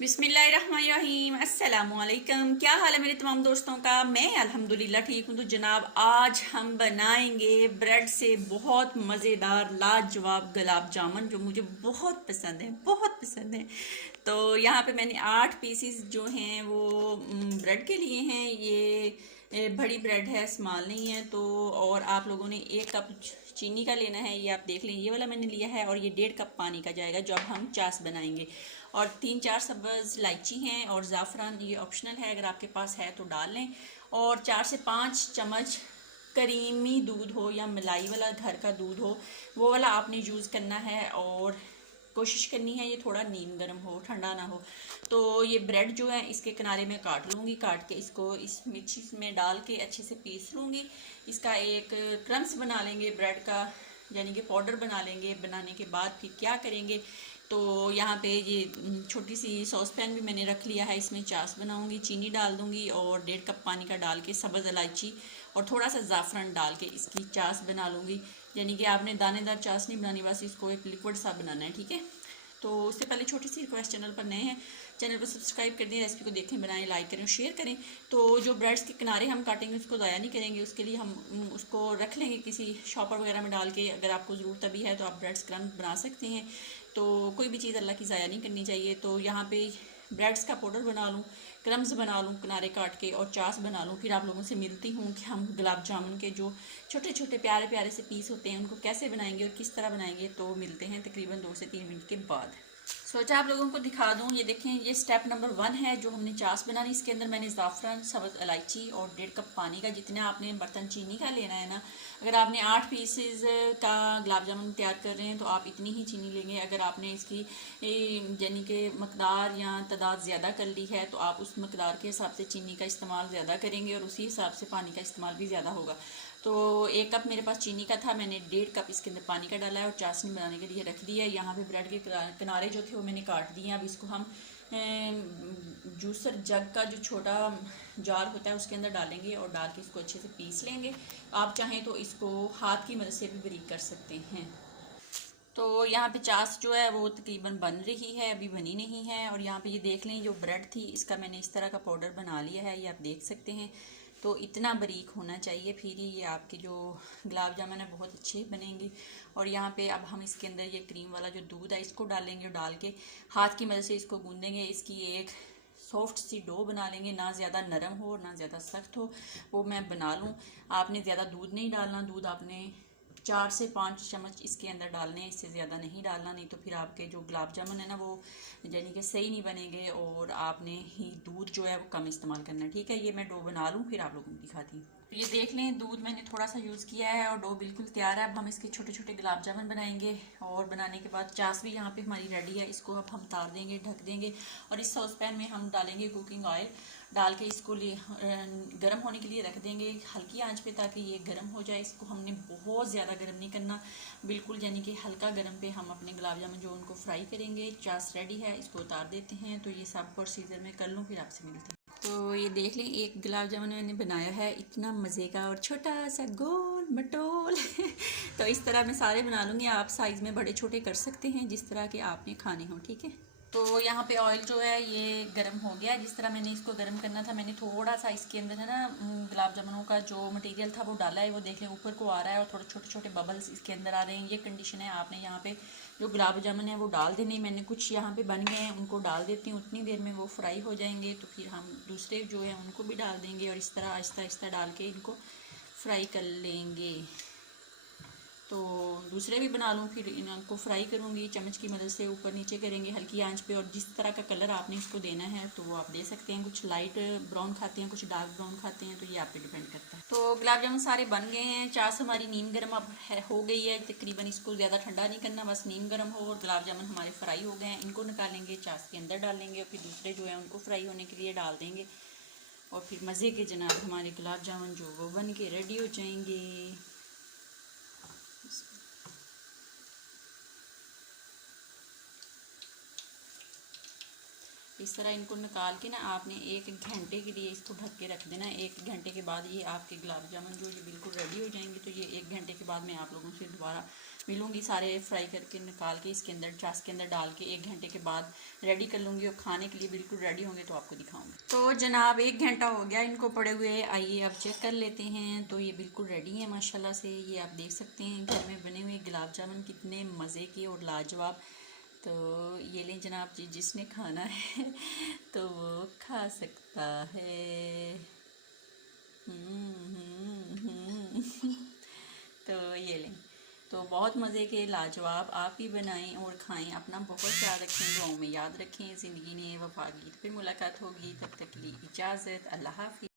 बिस्मिल्लाहिर्रहमानिर्रहीम, अस्सलामुअलैकुम। क्या हाल है मेरे तमाम दोस्तों का। मैं अल्हम्दुलिल्लाह ठीक हूँ। तो जनाब, आज हम बनाएंगे ब्रेड से बहुत मज़ेदार लाजवाब गुलाब जामुन, जो मुझे बहुत पसंद है, बहुत पसंद है। तो यहाँ पे मैंने 8 पीसीस जो हैं वो ब्रेड के लिए हैं। ये बड़ी ब्रेड है, स्मॉल नहीं है। तो और आप लोगों ने 1 कप चीनी का लेना है। ये आप देख लें, ये वाला मैंने लिया है। और ये 1.5 कप पानी का जाएगा जो अब हम चास बनाएंगे। और 3-4 सब्ज़ इलायची हैं और ज़ाफ़रान, ये ऑप्शनल है, अगर आपके पास है तो डाल लें। और 4 से 5 चम्मच करीमी दूध हो या मलाई वाला घर का दूध हो, वो वाला आपने यूज़ करना है। और कोशिश करनी है ये थोड़ा नीम गर्म हो, ठंडा ना हो। तो ये ब्रेड जो है इसके किनारे में काट लूँगी, काट के इसको इस मिक्सी में डाल के अच्छे से पीस लूँगी। इसका एक क्रम्स बना लेंगे ब्रेड का, यानी कि पाउडर बना लेंगे। बनाने के बाद फिर क्या करेंगे, तो यहाँ पे ये छोटी सी सॉस पैन भी मैंने रख लिया है। इसमें चाश बनाऊंगी, चीनी डाल दूंगी और 1.5 कप पानी का डाल के सब्ज़ इलायची और थोड़ा सा ज़ाफ़रान डाल के इसकी चाश बना लूँगी। यानी कि आपने दानेदार चाश नहीं बनानी, बस इसको एक लिक्विड सा बनाना है, ठीक है। तो उससे पहले छोटी सी रिक्वेस्ट, चैनल पर नए हैं, चैनल को सब्सक्राइब कर दें, रेसिपी को देखें, बनाएं, लाइक करें और शेयर करें। तो जो ब्रेड्स के किनारे हम काटेंगे उसको ज़ाया नहीं करेंगे, उसके लिए हम उसको रख लेंगे किसी शॉपर वगैरह में डाल के। अगर आपको ज़रूरत अभी है तो आप ब्रेड्स क्रम्स बना सकते हैं। तो कोई भी चीज़ अल्लाह की ज़ाया नहीं करनी चाहिए। तो यहाँ पे ब्रेड्स का पाउडर बना लूँ, क्रम्स बना लूँ किनारे काट के और चास बना लूँ। फिर आप लोगों से मिलती हूँ कि हम गुलाब जामुन के जो छोटे छोटे प्यारे प्यारे से पीस होते हैं उनको कैसे बनाएंगे और किस तरह बनाएंगे। तो मिलते हैं तकरीबन 2 से 3 मिनट के बाद। सोचा आप लोगों को दिखा दूं। ये देखें, ये स्टेप नंबर 1 है जो हमने चास बनानी। इसके अंदर मैंने ज़ाफ़रान, सब्ज़ इलायची और 1.5 कप पानी का, जितना आपने बर्तन चीनी का लेना है ना, अगर आपने 8 पीसेस का गुलाब जामुन तैयार कर रहे हैं तो आप इतनी ही चीनी लेंगे। अगर आपने इसकी यानी कि मकदार या तादाद ज़्यादा कर ली है तो आप उस मकदार के हिसाब से चीनी का इस्तेमाल ज़्यादा करेंगे और उसी हिसाब से पानी का इस्तेमाल भी ज़्यादा होगा। तो 1 कप मेरे पास चीनी का था, मैंने 1.5 कप इसके अंदर पानी का डाला है और चाशनी बनाने के लिए रख दिया है। यहाँ पे ब्रेड के किनारे जो थे वो मैंने काट दिए हैं। अब इसको हम जूसर जग का जो छोटा जार होता है उसके अंदर डालेंगे और डाल के इसको अच्छे से पीस लेंगे। आप चाहें तो इसको हाथ की मदद से भी बारीक कर सकते हैं। तो यहाँ पे चाश जो है वो तकरीबन बन रही है, अभी बनी नहीं है। और यहाँ पे ये देख लें, जो ब्रेड थी इसका मैंने इस तरह का पाउडर बना लिया है, ये आप देख सकते हैं। तो इतना बारीक होना चाहिए, फिर ही ये आपके जो गुलाब जामुन है बहुत अच्छे बनेंगे। और यहाँ पे अब हम इसके अंदर ये क्रीम वाला जो दूध है इसको डालेंगे, डाल के हाथ की मदद से इसको गूंदेंगे। इसकी एक सॉफ्ट सी डो बना लेंगे, ना ज़्यादा नरम हो ना ज़्यादा सख्त हो, वो मैं बना लूँ। आपने ज़्यादा दूध नहीं डालना, दूध आपने 4 से 5 चम्मच इसके अंदर डालने हैं, इससे ज़्यादा नहीं डालना, नहीं तो फिर आपके जो गुलाब जामुन है ना वो यानी कि सही नहीं बनेंगे। और आपने ही दूध जो है वो कम इस्तेमाल करना है, ठीक है। ये मैं डो बना लूँ फिर आप लोगों को दिखाती हूँ। ये देख लें, दूध मैंने थोड़ा सा यूज़ किया है और डो बिल्कुल तैयार है। अब हम इसके छोटे छोटे गुलाब जामुन बनाएंगे। और बनाने के बाद चाश भी यहाँ पे हमारी रेडी है, इसको अब हम तार देंगे, ढक देंगे। और इस सॉस पैन में हम डालेंगे कुकिंग ऑयल, डाल के इसको गर्म होने के लिए रख देंगे हल्की आंच पे, ताकि ये गर्म हो जाए। इसको हमने बहुत ज़्यादा गर्म नहीं करना, बिल्कुल यानी कि हल्का गर्म पे हम अपने गुलाब जामुन जो उनको फ्राई करेंगे। चाश रेडी है, इसको उतार देते हैं। तो ये सब प्रोसीजर में कर लूँ फिर आपसे मिलते हैं। तो ये देख लें, एक गुलाब जामुन मैंने बनाया है, इतना मज़े का और छोटा सा गोल मटोल तो इस तरह मैं सारे बना लूँगी। आप साइज़ में बड़े छोटे कर सकते हैं जिस तरह के आपने खाने हों, ठीक है। तो यहाँ पे ऑयल जो है ये गर्म हो गया। जिस तरह मैंने इसको गर्म करना था, मैंने थोड़ा सा इसके अंदर है ना गुलाब जामुनों का जो मटेरियल था वो डाला है। वो देख लें ऊपर को आ रहा है और थोड़े छोटे छोटे बबल्स इसके अंदर आ रहे हैं। ये कंडीशन है, आपने यहाँ पे जो गुलाब जामुन है वो डाल देने। मैंने कुछ यहाँ पे बन गए हैं, उनको डाल देती हूँ, उतनी देर में वो फ्राई हो जाएंगे। तो फिर हम दूसरे जो है उनको भी डाल देंगे और इस तरह आहिस्ता आहिस्ता डाल के इनको फ्राई कर लेंगे। तो दूसरे भी बना लूँ, फिर इनको फ्राई करूँगी चम्मच की मदद से, ऊपर नीचे करेंगे हल्की आंच पे। और जिस तरह का कलर आपने इसको देना है तो वो आप दे सकते हैं। कुछ लाइट ब्राउन खाते हैं, कुछ डार्क ब्राउन खाते हैं, तो ये आप पे डिपेंड करता है। तो गुलाब जामुन सारे बन गए हैं। चाश हमारी नीम गर्म अब हो गई है तकरीबन, इसको ज़्यादा ठंडा नहीं करना, बस नीम गर्म हो। और गुलाब जामुन हमारे फ्राई हो गए हैं, इनको निकालेंगे, चाश के अंदर डालेंगे और फिर दूसरे जो है उनको फ्राई होने के लिए डाल देंगे। और फिर मज़े के जनाब हमारे गुलाब जामुन जो वो बन के रेडी हो जाएंगे। इस तरह इनको निकाल के ना आपने 1 घंटे के लिए इसको ढक के रख देना। 1 घंटे के बाद ये आपके गुलाब जामुन जो ये बिल्कुल रेडी हो जाएंगे। तो ये 1 घंटे के बाद मैं आप लोगों से दोबारा मिलूँगी, सारे फ्राई करके निकाल के इसके अंदर चास के अंदर डाल के 1 घंटे के बाद रेडी कर लूँगी और खाने के लिए बिल्कुल रेडी होंगे तो आपको दिखाऊँगी। तो जनाब 1 घंटा हो गया इनको पड़े हुए, आइए अब चेक कर लेते हैं। तो ये बिल्कुल रेडी है माशाल्लाह से, ये आप देख सकते हैं घर में बने हुए गुलाब जामुन कितने मज़े के और लाजवाब। तो ये लें जनाब जी, जिसने खाना है तो वो खा सकता है। तो ये लें, तो बहुत मज़े के लाजवाब, आप ही बनाएं और खाएं। अपना बहुत ख्याल रखें, दुआओं में याद रखें। ज़िंदगी ने वफा की, फिर मुलाकात होगी, तब तक के लिए इजाज़त, अल्लाह हाफ़िज़।